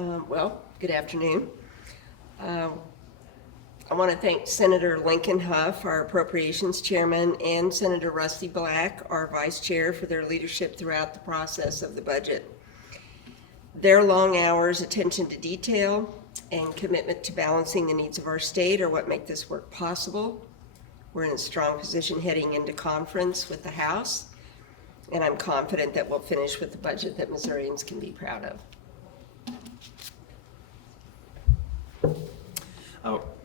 Good afternoon. I want to thank Senator Lincoln Huff, our Appropriations Chairman, and Senator Rusty Black, our Vice Chair, for their leadership throughout the process of the budget. Their long hours, attention to detail, and commitment to balancing the needs of our state are what make this work possible. We're in a strong position heading into conference with the House, and I'm confident that we'll finish with a budget that Missourians can be proud of.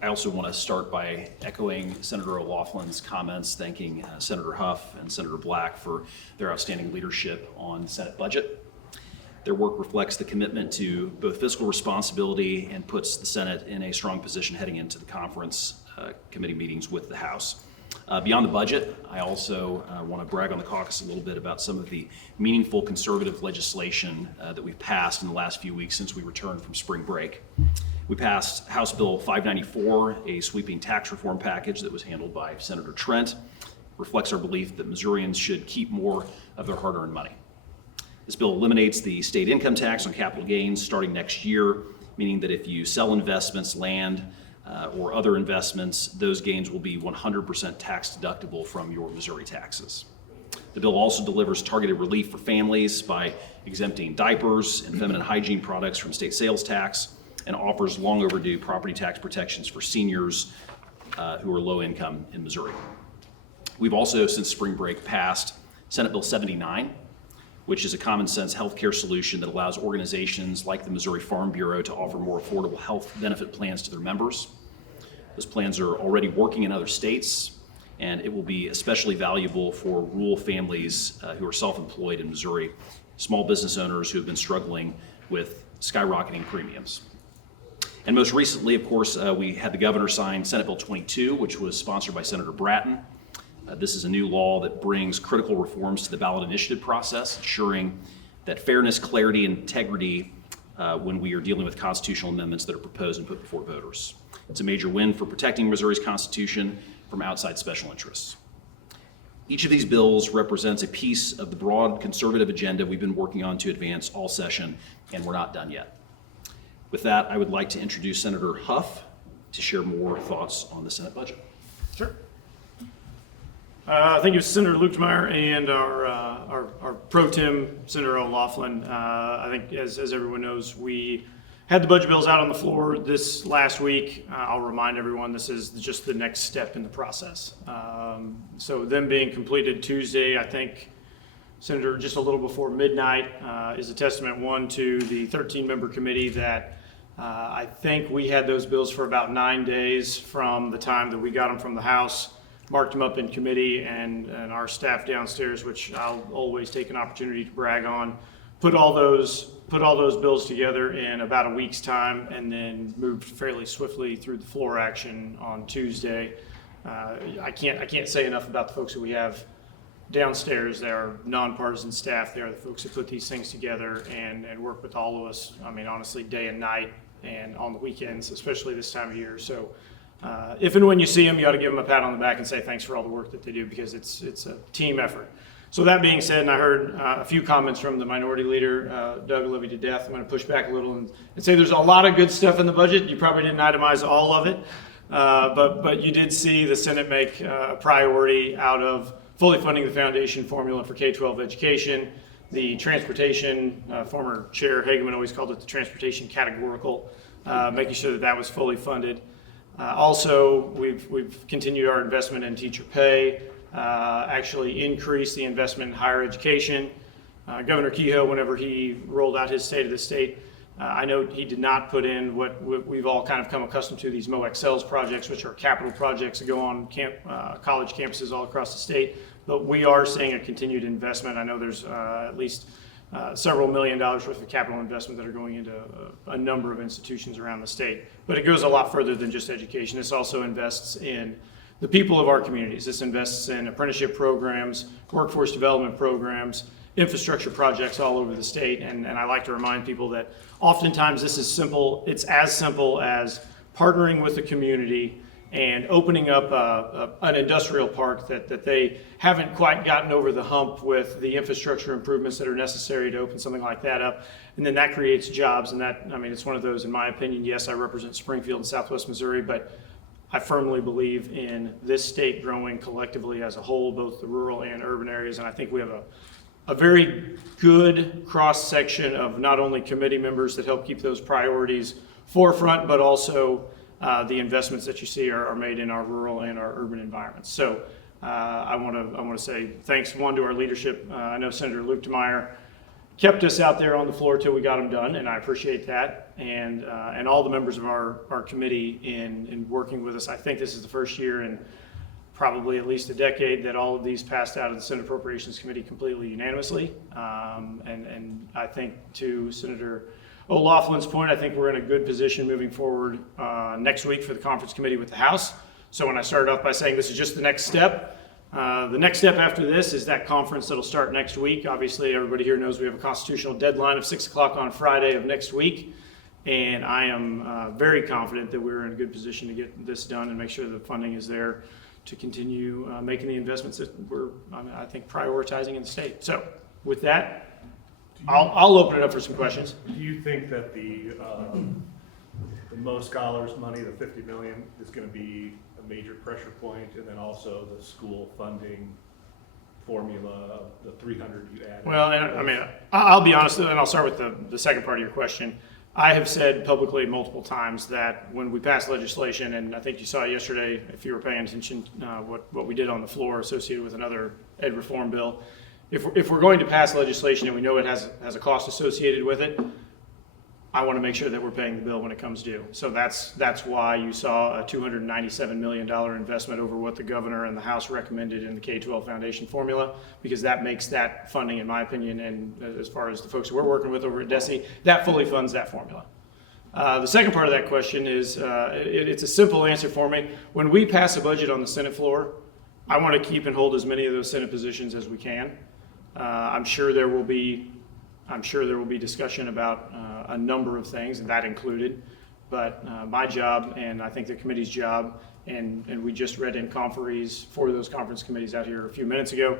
I also want to start by echoing Senator O'Loughlin's comments, thanking Senator Huff and Senator Black for their outstanding leadership on the Senate budget. Their work reflects the commitment to both fiscal responsibility and puts the Senate in a strong position heading into the conference committee meetings with the House. Beyond the budget, I also want to brag on the caucus a little bit about some of the meaningful conservative legislation that we've passed in the last few weeks since we returned from spring break. We passed House Bill 594, a sweeping tax reform package that was handled by Senator Trent. Reflects our belief that Missourians should keep more of their hard-earned money. This bill eliminates the state income tax on capital gains starting next year, meaning that if you sell investments, land, or other investments, those gains will be 100% tax deductible from your Missouri taxes. The bill also delivers targeted relief for families by exempting diapers and feminine hygiene products from state sales tax, and offers long overdue property tax protections for seniors who are low income in Missouri. We've also, since spring break, passed Senate Bill 79, which is a common sense healthcare solution that allows organizations like the Missouri Farm Bureau to offer more affordable health benefit plans to their members. Those plans are already working in other states, and it will be especially valuable for rural families who are self-employed in Missouri, small business owners who have been struggling with skyrocketing premiums. And most recently, of course, we had the governor sign Senate Bill 22, which was sponsored by Senator Bratton. This is a new law that brings critical reforms to the ballot initiative process, ensuring that fairness, clarity, and integrity when we are dealing with constitutional amendments that are proposed and put before voters. It's a major win for protecting Missouri's Constitution from outside special interests. Each of these bills represents a piece of the broad conservative agenda we've been working on to advance all session, and we're not done yet. With that, I would like to introduce Senator Huff to share more thoughts on the Senate budget. Sure. Thank you, Senator Lukemeyer, and our pro tem, Senator O'Loughlin. I think, as everyone knows, we had the budget bills out on the floor this last week. I'll remind everyone this is just the next step in the process. So them being completed Tuesday, I think, Senator, just a little before midnight, is a testament, one, to the 13-member committee that I think we had those bills for about 9 days from the time that we got them from the House, marked them up in committee, and our staff downstairs, which I'll always take an opportunity to brag on, put all those bills together in about a week's time, and then moved fairly swiftly through the floor action on Tuesday. I can't say enough about the folks that we have downstairs. They are nonpartisan staff. They are the folks that put these things together and work with all of us, I mean, honestly, day and night, and on the weekends, especially this time of year. So if and when you see them, you ought to give them a pat on the back and say thanks for all the work that they do, because it's a team effort. So that being said, and I heard a few comments from the minority leader, Doug Levy to death. I'm going to push back a little and say there's a lot of good stuff in the budget. You probably didn't itemize all of it, but you did see the Senate make a priority out of fully funding the foundation formula for K-12 education, the transportation, former Chair Hageman always called it the transportation categorical, making sure that that was fully funded. Also, we've continued our investment in teacher pay, actually increased the investment in higher education. Governor Kehoe, whenever he rolled out his State of the State, I know he did not put in what we've all kind of come accustomed to, these MOXLs projects, which are capital projects that go on college campuses all across the state. But we are seeing a continued investment. I know there's at least several $1 million worth of capital investment that are going into a number of institutions around the state. But it goes a lot further than just education. This also invests in the people of our communities. This invests in apprenticeship programs, workforce development programs, infrastructure projects all over the state. And I like to remind people that oftentimes this is simple. It's as simple as partnering with the community and opening up an industrial park that they haven't quite gotten over the hump with the infrastructure improvements that are necessary to open something like that up. And then that creates jobs, and that, I mean, it's one of those, in my opinion, yes, I represent Springfield and Southwest Missouri, but I firmly believe in this state growing collectively as a whole, both the rural and urban areas, and I think we have a very good cross-section of not only committee members that help keep those priorities forefront, but also the investments that you see are made in our rural and our urban environments. So I want to say thanks, one, to our leadership. I know Senator Luke DeMeyer kept us out there on the floor till we got them done, and I appreciate that. And all the members of our committee in working with us. I think this is the first year in probably at least a decade that all of these passed out of the Senate Appropriations Committee completely unanimously. And I think, to Senator O'Loughlin's point, I think we're in a good position moving forward next week for the conference committee with the House. So when I started off by saying this is just the next step, the next step after this is that conference that'll start next week. Obviously, everybody here knows we have a constitutional deadline of 6 o'clock on Friday of next week. And I am very confident that we're in a good position to get this done and make sure the funding is there to continue making the investments that we're, I think, prioritizing in the state. So with that, I'll open it up for some questions. Do you think that the Most Scholars money, the 50 million, is going to be a major pressure point, and then also the school funding formula, the 300 you added? Well, and, I mean, I'll be honest, and I'll start with the second part of your question. I have said publicly multiple times that when we pass legislation, and I think you saw yesterday, if you were paying attention, what we did on the floor associated with another ed reform bill, if we're going to pass legislation and we know it has a cost associated with it, I want to make sure that we're paying the bill when it comes due. So that's why you saw a $297 million investment over what the governor and the House recommended in the K-12 Foundation formula, because that makes that funding, in my opinion, and as far as the folks we're working with over at DESE, that fully funds that formula. The second part of that question is, it's a simple answer for me. When we pass a budget on the Senate floor, I want to keep and hold as many of those Senate positions as we can. I'm sure there will be discussion about a number of things, and that included. But my job, and I think the committee's job, and we just read in conferees for those conference committees out here a few minutes ago,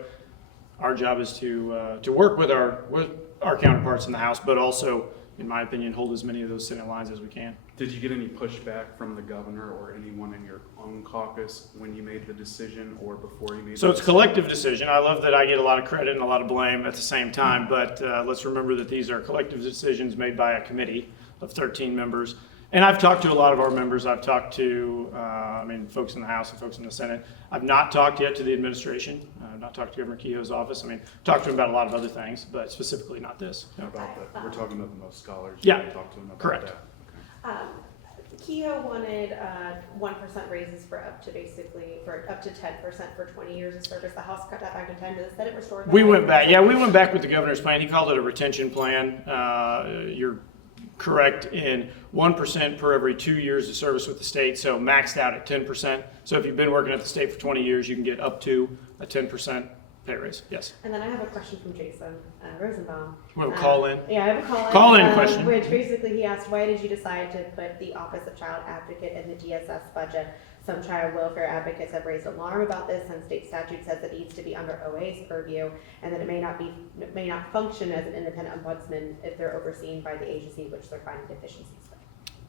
our job is to work with our counterparts in the House, but also, in my opinion, hold as many of those Senate lines as we can. Did you get any pushback from the governor or anyone in your own caucus when you made the decision or before you made So the it's a collective decision. I love that I get a lot of credit and a lot of blame at the same time, but let's remember that these are collective decisions made by a committee of 13 members. And I've talked to a lot of our members. I've talked to, folks in the House and folks in the Senate. I've not talked yet to the administration. I've not talked to Governor Kehoe's office. Talked to him about a lot of other things, but specifically not this. about that? We're talking about the Most Scholars. Yeah. You talked to them about Correct. that. Kehoe wanted 1% raises for up to 10% for 20 years of service. The House cut that back to 10. Does the Senate restore that? We went back. Yeah, we went back with the governor's plan. He called it a retention plan. You're correct in 1% per every 2 years of service with the state, so maxed out at 10%. So if you've been working at the state for 20 years, you can get up to a 10% pay raise. Yes. And then I have a question from Jason Rosenbaum. You want to call in? Yeah, I have a call-in. Call-in question. Which basically he asked, why did you decide to put the Office of Child Advocate in the DSS budget? Some child welfare advocates have raised alarm about this, and state statute says it needs to be under OA's purview, and that it may not function as an independent ombudsman if they're overseen by the agency which they're finding deficiencies with.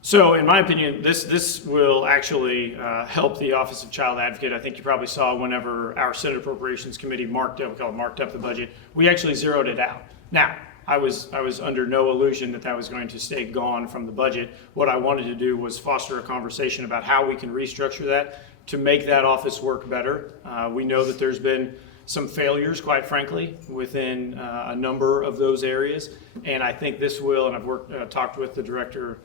So in my opinion, this will actually help the Office of Child Advocate. I think you probably saw whenever our Senate Appropriations Committee marked up the budget, we actually zeroed it out. Now, I was under no illusion that was going to stay gone from the budget. What I wanted to do was foster a conversation about how we can restructure that to make that office work better. We know that there's been some failures, quite frankly, within a number of those areas, and I think this will, and I've talked with the director,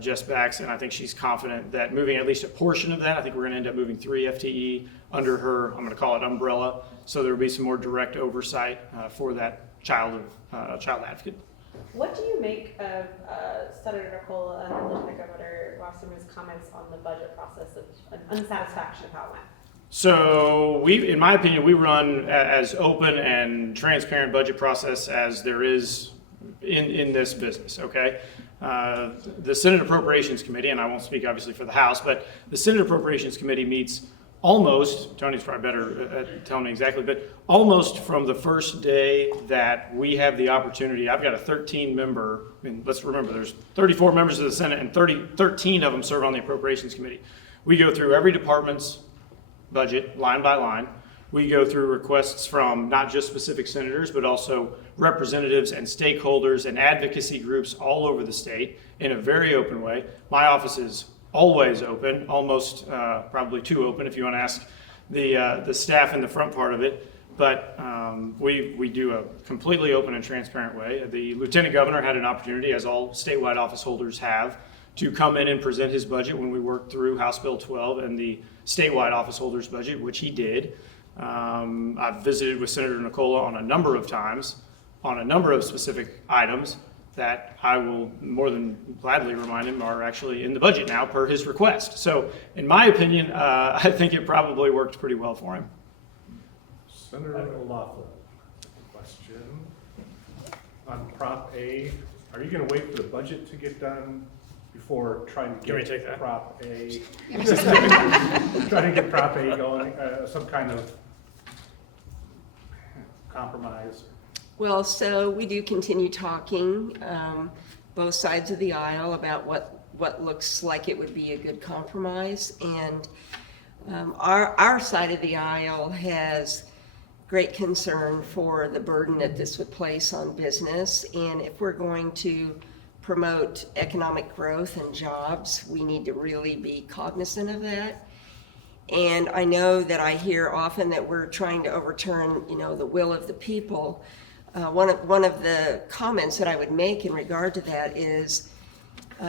Jess Bax, and I think she's confident that moving at least a portion of that, I think we're going to end up moving 3 FTE under her, I'm going to call it umbrella, so there will be some more direct oversight for that child advocate. What do you make of Senator Nicole and Lieutenant Governor Wasserman's comments on the budget process of an unsatisfaction of how it went? So in my opinion, we run as open and transparent budget process as there is in this business, okay? The Senate Appropriations Committee, and I won't speak obviously for the House, but the Senate Appropriations Committee meets almost, Tony's probably better at telling me exactly, but almost from the first day that we have the opportunity. I've got a 13-member, I mean, let's remember, there's 34 members of the Senate and 13 of them serve on the Appropriations Committee. We go through every department's budget line by line. We go through requests from not just specific senators, but also representatives and stakeholders and advocacy groups all over the state in a very open way. My office is always open, almost probably too open if you want to ask the staff in the front part of it. But we do a completely open and transparent way. The Lieutenant Governor had an opportunity, as all statewide office holders have, to come in and present his budget when we worked through House Bill 12 and the statewide office holders budget, which he did. I've visited with Senator Nicola on a number of times on a number of specific items that I will more than gladly remind him are actually in the budget now per his request. So in my opinion, I think it probably worked pretty well for him. Senator O'Loughlin, question. On Prop A, are you gonna wait for the budget to get done before trying to Can we take get that? Prop A? Trying to get Prop A going, some kind of compromise? Well, so we do continue talking, both sides of the aisle about what looks like it would be a good compromise. And our side of the aisle has great concern for the burden that this would place on business. And if we're going to promote economic growth and jobs, we need to really be cognizant of that. And I know that I hear often that we're trying to overturn, the will of the people. One of the comments that I would make in regard to that is,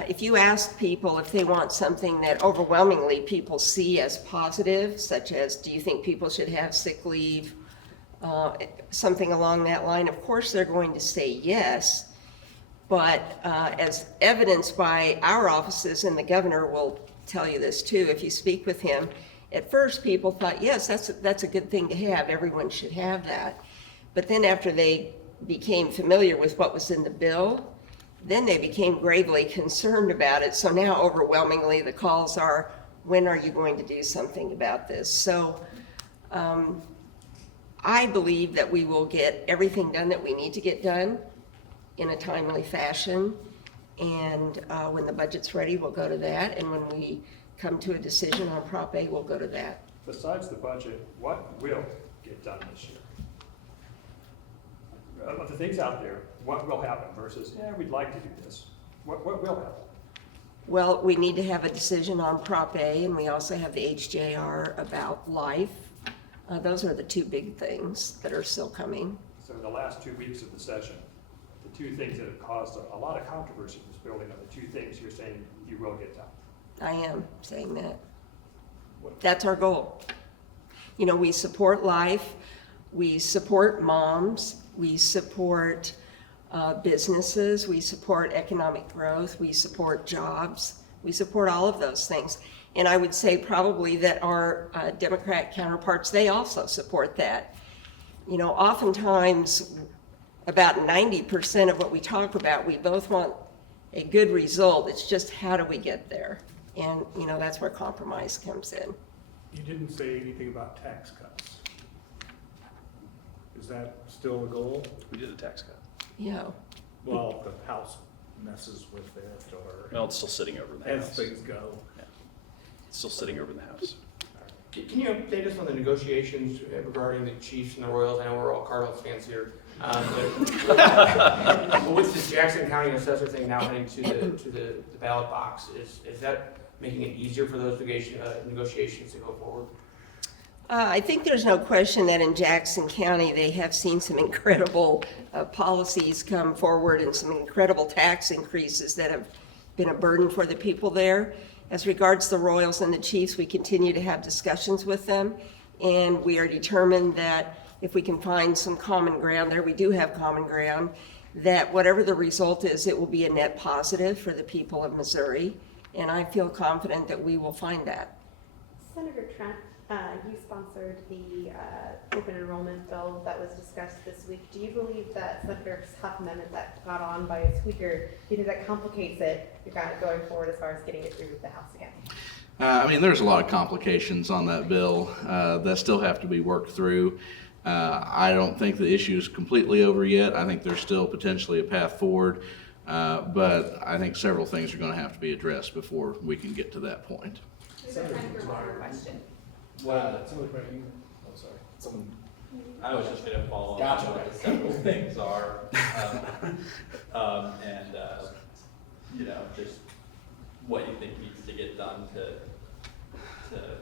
if you ask people if they want something that overwhelmingly people see as positive, such as, do you think people should have sick leave, something along that line, of course they're going to say yes. But as evidenced by our offices, and the governor will tell you this too, if you speak with him, at first people thought, yes, that's a good thing to have, everyone should have that. But then after they became familiar with what was in the bill, then they became gravely concerned about it. So now overwhelmingly the calls are, when are you going to do something about this? So I believe that we will get everything done that we need to get done in a timely fashion. And when the budget's ready, we'll go to that. And when we come to a decision on Prop A, we'll go to that. Besides the budget, what will get done this year? Of the things out there, what will happen versus, we'd like to do this. What will happen? Well, we need to have a decision on Prop A, and we also have the HJR about life. Those are the two big things that are still coming. So in the last 2 weeks of the session, the two things that have caused a lot of controversy in this building are the two things you're saying you will get done. I am saying that. That's our goal. We support life, we support moms, we support businesses, we support economic growth, we support jobs, we support all of those things. And I would say probably that our Democrat counterparts, they also support that. Oftentimes about 90% of what we talk about, we both want a good result. It's just how do we get there? And, that's where compromise comes in. You didn't say anything about tax cuts. Is that still a goal? We did a tax cut. Yeah. Well, the House messes with it, or Well, it's still sitting over in the as House. things go. It's still sitting over in the House. Can you update us on the negotiations regarding the Chiefs and the Royals? I know we're all Cardinals fans here. But with the Jackson County assessor thing now heading to the ballot box, is that making it easier for those negotiations to go forward? I think there's no question that in Jackson County, they have seen some incredible policies come forward and some incredible tax increases that have been a burden for the people there. As regards the Royals and the Chiefs, we continue to have discussions with them, and we are determined that if we can find some common ground there, we do have common ground, that whatever the result is, it will be a net positive for the people of Missouri, and I feel confident that we will find that. Senator Trent, You sponsored the open enrollment bill that was discussed this week. Do you believe that Senator Huff amendment that got on by a squeaker, do you think that complicates it going forward as far as getting it through the House again? I mean, there's a lot of complications on that bill that still have to be worked through. I don't think the issue is completely over yet. I think there's still potentially a path forward, but I think several things are going to have to be addressed before we can get to that point. Is there time for one more question? I was just gonna follow Gotcha. on what the several things are, and, you know, just what you think needs to get done to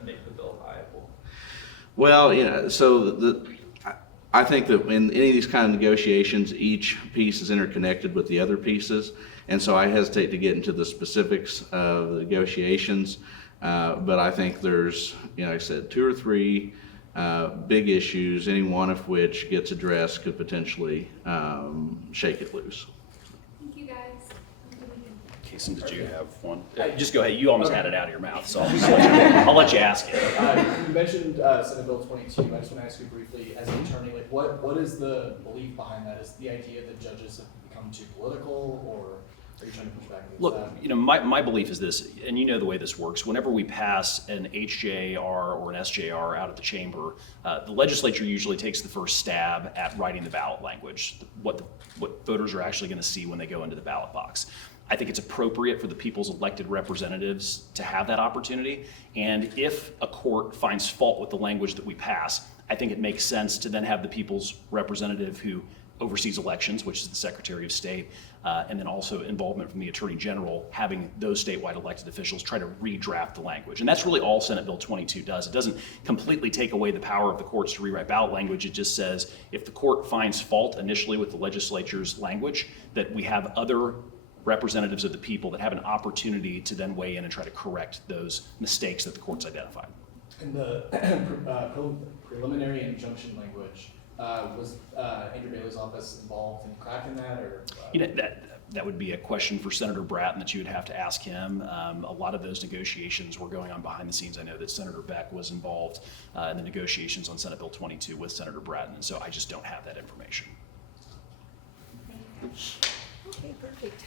make the bill viable. Well, yeah, so I think that in any of these kind of negotiations, each piece is interconnected with the other pieces. And so I hesitate to get into the specifics of the negotiations. But I think there's, you know, like I said, 2 or 3 big issues, any one of which gets addressed could potentially shake it loose. Thank you, guys. Kason, did you have one? Just go ahead. You almost had it out of your mouth, so I'll let you ask it. You mentioned Senate Bill 22. I just want to ask you briefly, as an attorney, like what is the belief behind that? Is the idea that judges have become too political, or are you trying to push back against Look, that? you know, my belief is this, and you know the way this works. Whenever we pass an HJR or an SJR out of the chamber, the legislature usually takes the first stab at writing the ballot language, what voters are actually going to see when they go into the ballot box. I think it's appropriate for the people's elected representatives to have that opportunity. And if a court finds fault with the language that we pass, I think it makes sense to then have the people's representative who oversees elections, which is the Secretary of State, and then also involvement from the Attorney General, having those statewide elected officials try to redraft the language. And that's really all Senate Bill 22 does. It doesn't completely take away the power of the courts to rewrite ballot language. It just says if the court finds fault initially with the legislature's language, that we have other representatives of the people that have an opportunity to then weigh in and try to correct those mistakes that the courts identified. And the preliminary injunction language, was Andrew Bailey's office involved in crafting that, or? You know, that would be a question for Senator Bratton that you would have to ask him. A lot of those negotiations were going on behind the scenes. I know that Senator Beck was involved in the negotiations on Senate Bill 22 with Senator Bratton, and so I just don't have that information. Okay, perfect.